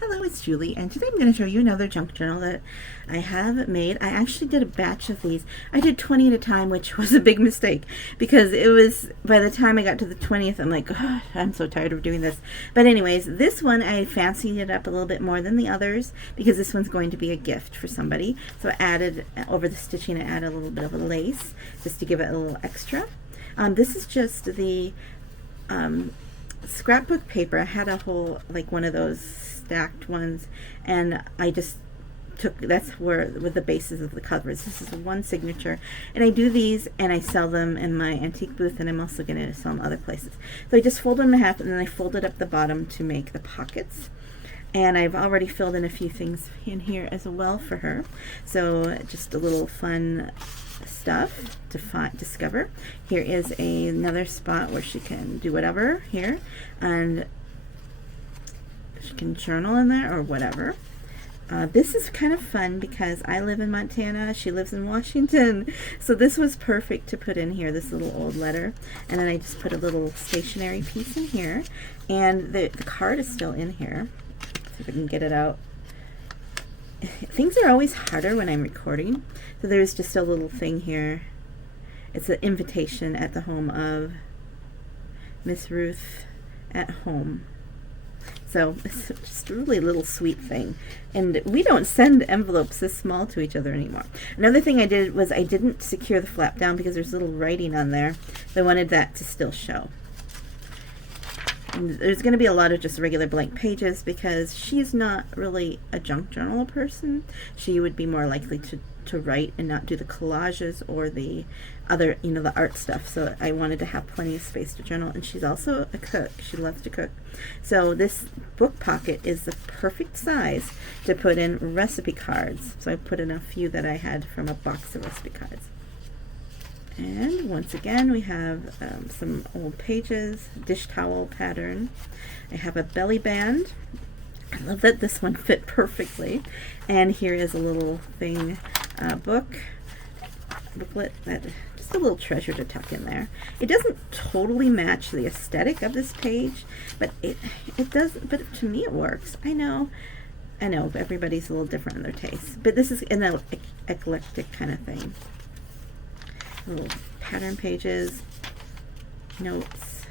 Hello, it's Julie, and today I'm going to show you another junk journal that I have made. I actually did a batch of these. I did 20 at a time, which was a big mistake because it was, by the time I got to the 20th, I'm like, God, I'm so tired of doing this. But anyways, this one I fancied it up a little bit more than the others because this one's going to be a gift for somebody. So I added, over the stitching, I added a little bit of a lace just to give it a little extra. This is just the scrapbook paper. I had a whole, like one of those stacked ones, and I just took, that's where with the bases of the covers. This is one signature, and I do these and I sell them in my antique booth, and I'm also going to sell them other places. So I just fold them in half, and then I folded up the bottom to make the pockets. And I've already filled in a few things in here as well for her. So just a little fun stuff to discover. Here is another spot where she can do whatever here, and she can journal in there or whatever. This is kind of fun because I live in Montana, she lives in Washington, so this was perfect to put in here, this little old letter. And then I just put a little stationery piece in here, and the card is still in here. See if I can get it out. Things are always harder when I'm recording, so there's just a little thing here. It's an invitation at the home of Miss Ruth at home. So it's just a really little sweet thing. And we don't send envelopes this small to each other anymore. Another thing I did was I didn't secure the flap down because there's little writing on there. So I wanted that to still show. And there's going to be a lot of just regular blank pages because she's not really a junk journal person. She would be more likely to write and not do the collages or the other, you know, the art stuff. So I wanted to have plenty of space to journal. And she's also a cook. She loves to cook. So this book pocket is the perfect size to put in recipe cards. So I put in a few that I had from a box of recipe cards. And once again, we have some old pages, dish towel pattern. I have a belly band. I love that this one fit perfectly. And here is a little thing, booklet, that just a little treasure to tuck in there. It doesn't totally match the aesthetic of this page, but it does. But to me, it works. I know, everybody's a little different in their tastes, but this is an eclectic kind of thing. Little pattern pages, notes.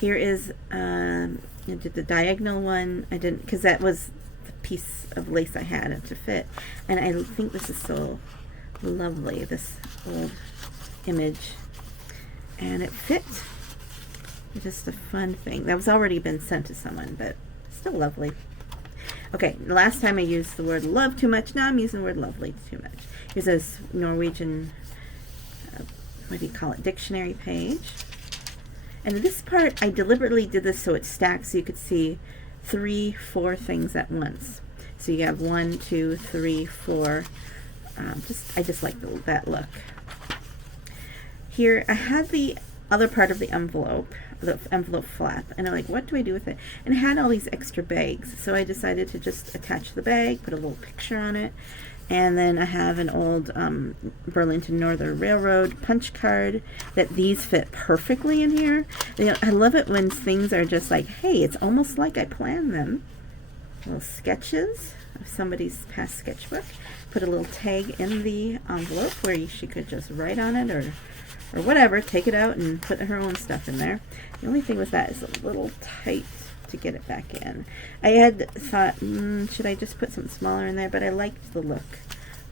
Here is I did the diagonal one. I didn't, because that was the piece of lace I had to fit, and I think this is so lovely, this old image, and it fit. It's just a fun thing that was already been sent to someone, but still lovely. Okay, the last time I used the word love too much. Now I'm using the word lovely too much. Here's a Norwegian, what do you call it, dictionary page. And this part, I deliberately did this so it stacks so you could see 3, 4 things at once. So you have 1, 2, 3, 4. I just like that look. Here, I had the other part of the envelope flap, and I'm like, what do I do with it? And it had all these extra bags, so I decided to just attach the bag, put a little picture on it. And then I have an old Burlington Northern Railroad punch card that these fit perfectly in here. I love it when things are just like, hey, it's almost like I planned them. Little sketches of somebody's past sketchbook. Put a little tag in the envelope where she could just write on it or whatever, take it out and put her own stuff in there. The only thing with that is a little tight to get it back in. I had thought, should I just put something smaller in there, but I liked the look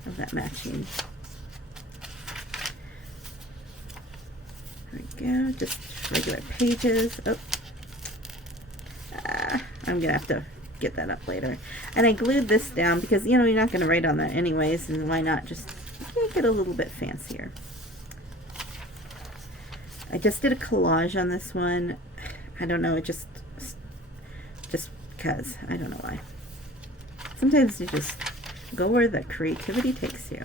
of that matching. There we go, just regular pages. I'm gonna have to get that up later. And I glued this down because, you know, you're not gonna write on that anyways, and why not just make it a little bit fancier. I just did a collage on this one. I don't know, it just because. I don't know why. Sometimes you just go where the creativity takes you.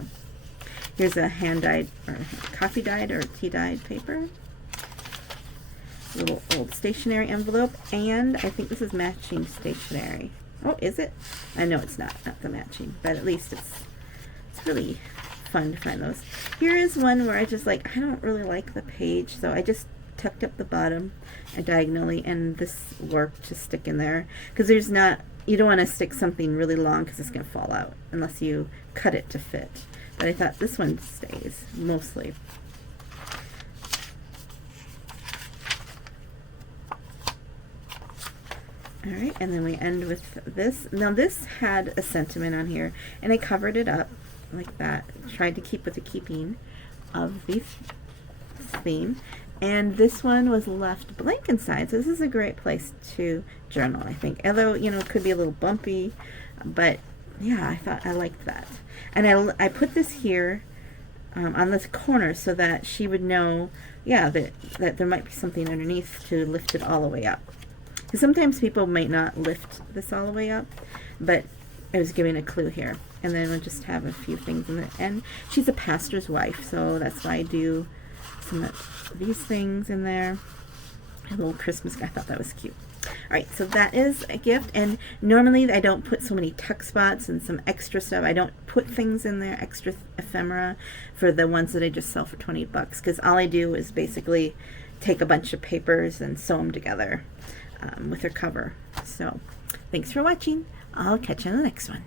Here's a hand-dyed or coffee-dyed or tea-dyed paper. Little old stationery envelope, and I think this is matching stationery. Oh, is it? I know it's not the matching, but at least it's really fun to find those. Here is one where I just I don't really like the page, so I just tucked up the bottom diagonally, and this worked to stick in there because there's not you don't want to stick something really long because it's going to fall out unless you cut it to fit. But I thought this one stays mostly. All right, and then we end with this. Now this had a sentiment on here, and I covered it up like that. Tried to keep with the keeping of the theme. And this one was left blank inside, so this is a great place to journal, I think. Although, you know, it could be a little bumpy, but yeah, I thought I liked that. And I put this here on this corner so that she would know, yeah, that there might be something underneath to lift it all the way up. Because sometimes people might not lift this all the way up, but I was giving a clue here. And then we'll just have a few things in the end. She's a pastor's wife, so that's why I do some of these things in there. A little Christmas guy. I thought that was cute. Alright, so that is a gift, and normally I don't put so many tuck spots and some extra stuff. I don't put things in there, extra ephemera, for the ones that I just sell for 20 bucks, because all I do is basically take a bunch of papers and sew them together with their cover. So, thanks for watching. I'll catch you on the next one.